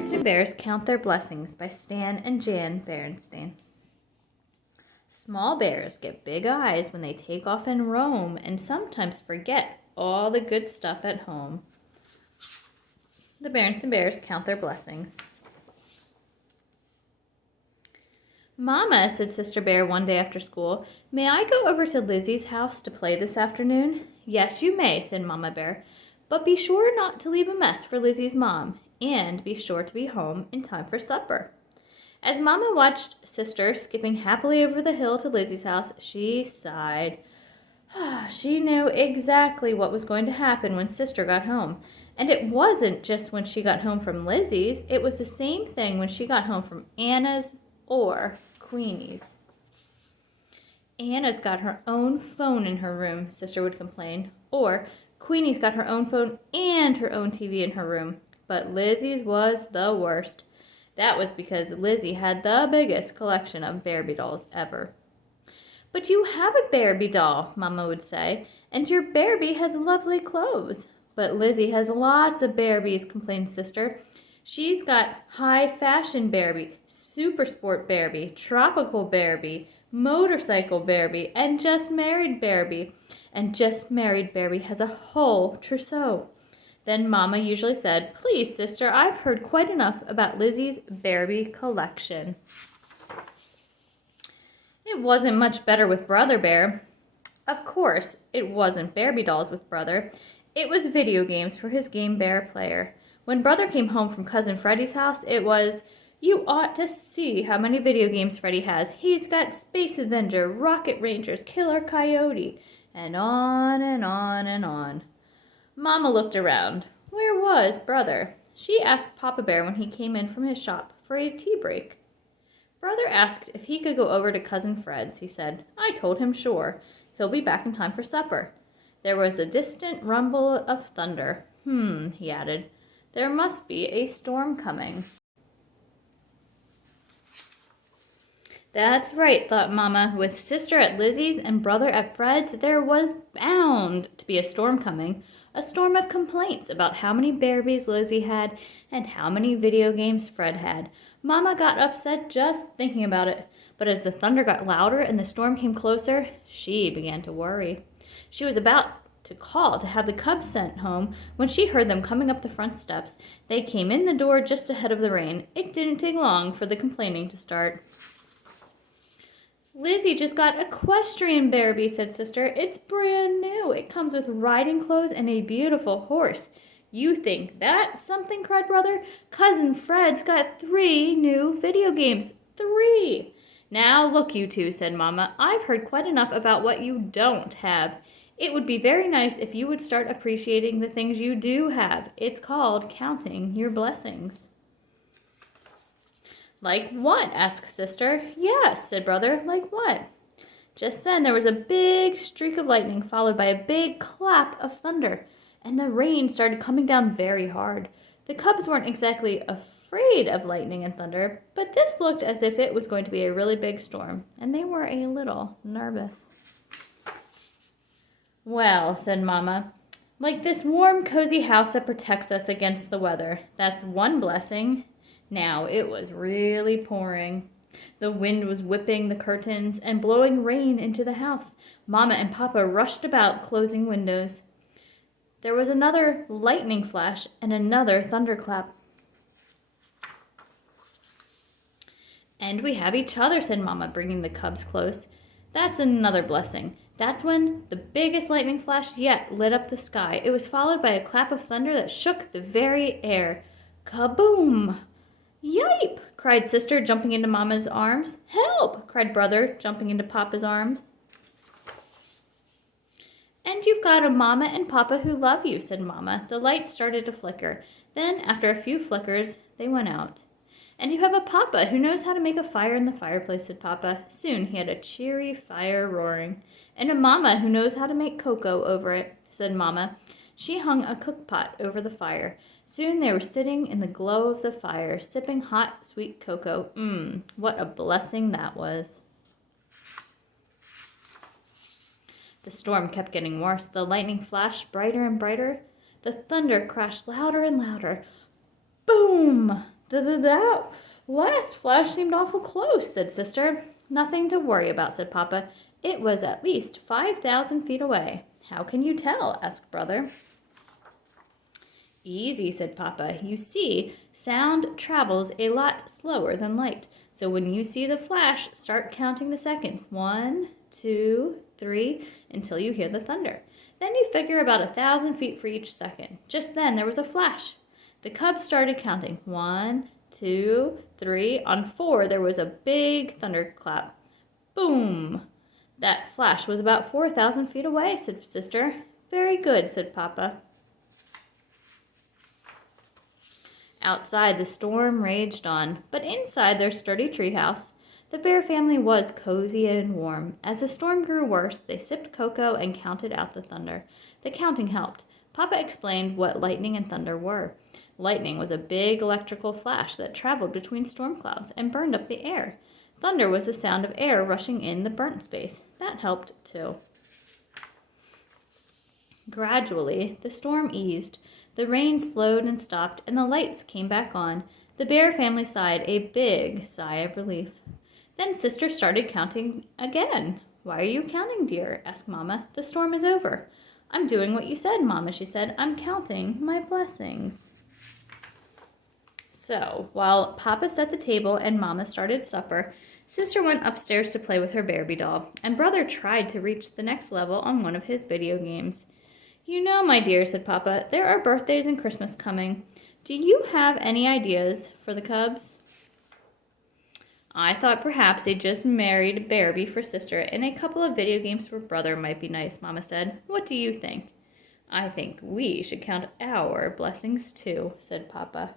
Berenstain Bears Count Their Blessings by Stan and Jan Berenstain. Small bears get big eyes when they take off and roam and sometimes forget all the good stuff at home. The Berenstain Bears count their blessings. "Mama," said Sister Bear one day after school, "may I go over to Lizzie's house to play this afternoon?" "Yes, you may," said Mama Bear, "but be sure not to leave a mess for Lizzie's mom, and be sure to be home in time for supper." As Mama watched Sister skipping happily over the hill to Lizzie's house, she sighed. She knew exactly what was going to happen when Sister got home. And it wasn't just when she got home from Lizzie's, it was the same thing when she got home from Anna's or Queenie's. "Anna's got her own phone in her room," Sister would complain. Or, "Queenie's got her own phone and her own TV in her room." But Lizzie's was the worst. That was because Lizzie had the biggest collection of Barbie dolls ever. "But you have a Barbie doll," Mama would say, "and your Barbie has lovely clothes." "But Lizzie has lots of Barbies," complained Sister. "She's got high fashion Barbie, super sport Barbie, tropical Barbie, motorcycle Barbie, and just married Barbie. And just married Barbie has a whole trousseau." Then Mama usually said, "Please, Sister, I've heard quite enough about Lizzie's Barbie collection." It wasn't much better with Brother Bear. Of course, it wasn't Barbie dolls with Brother. It was video games for his Game Bear player. When Brother came home from Cousin Freddie's house, it was, "You ought to see how many video games Freddie has. He's got Space Avenger, Rocket Rangers, Killer Coyote," and on and on and on. Mama looked around. Where was Brother? She asked Papa Bear when he came in from his shop for a tea break. Brother asked if he could go over to Cousin Fred's, he said. I told him sure. He'll be back in time for supper. There was a distant rumble of thunder. He added. There must be a storm coming. That's right, thought Mama. With Sister at Lizzie's and Brother at Fred's, there was bound to be a storm coming. A storm of complaints about how many Barbies Lizzie had and how many video games Fred had. Mama got upset just thinking about it. But as the thunder got louder and the storm came closer, she began to worry. She was about to call to have the cubs sent home when she heard them coming up the front steps. They came in the door just ahead of the rain. It didn't take long for the complaining to start. Lizzie just got equestrian Barbie, said Sister. It's brand new. It comes with riding clothes and a beautiful horse. You think that's something, cried Brother. Cousin Fred's got 3 new video games. 3. Now look, you two, said Mama. I've heard quite enough about what you don't have. It would be very nice if you would start appreciating the things you do have. It's called counting your blessings. Like what? Asked Sister. Yes, said Brother. Like what? Just then there was a big streak of lightning followed by a big clap of thunder, and the rain started coming down very hard. The cubs weren't exactly afraid of lightning and thunder, but this looked as if it was going to be a really big storm, and they were a little nervous. Well, said Mama, like this warm, cozy house that protects us against the weather. That's one blessing. Now, it was really pouring. The wind was whipping the curtains and blowing rain into the house. Mama and Papa rushed about, closing windows. There was another lightning flash and another thunderclap. And we have each other, said Mama, bringing the cubs close. That's another blessing. That's when the biggest lightning flash yet lit up the sky. It was followed by a clap of thunder that shook the very air. Kaboom! Yipe! Cried Sister, jumping into Mama's arms. Help! Cried Brother, jumping into Papa's arms. And you've got a Mama and Papa who love you, said Mama. The lights started to flicker. Then, after a few flickers, they went out. And you have a Papa who knows how to make a fire in the fireplace, said Papa. Soon he had a cheery fire roaring. And a Mama who knows how to make cocoa over it, said Mama. She hung a cook pot over the fire. Soon they were sitting in the glow of the fire, sipping hot, sweet cocoa. What a blessing that was. The storm kept getting worse. The lightning flashed brighter and brighter. The thunder crashed louder and louder. Boom! That last flash seemed awful close, said Sister. Nothing to worry about, said Papa. It was at least 5,000 feet away. How can you tell? Asked Brother. Easy, said Papa. You see, sound travels a lot slower than light. So when you see the flash, start counting the seconds. 1, 2, 3, until you hear the thunder. Then you figure about 1,000 feet for each second. Just then there was a flash. The cubs started counting. 1, 2, 3. On 4, there was a big thunderclap. Boom! That flash was about 4,000 feet away, said Sister. Very good, said Papa. Outside, the storm raged on, but inside their sturdy treehouse, the Bear family was cozy and warm. As the storm grew worse, they sipped cocoa and counted out the thunder. The counting helped. Papa explained what lightning and thunder were. Lightning was a big electrical flash that traveled between storm clouds and burned up the air. Thunder was the sound of air rushing in the burnt space. That helped, too. Gradually, the storm eased. The rain slowed and stopped, and the lights came back on. The Bear family sighed a big sigh of relief. Then Sister started counting again. Why are you counting, dear? Asked Mama. The storm is over. I'm doing what you said, Mama, she said. I'm counting my blessings. So, while Papa set the table and Mama started supper, Sister went upstairs to play with her Barbie doll, and Brother tried to reach the next level on one of his video games. You know, my dear, said Papa, there are birthdays and Christmas coming. Do you have any ideas for the cubs? I thought perhaps a just married Barbie for Sister and a couple of video games for Brother might be nice, Mama said. What do you think? I think we should count our blessings too, said Papa.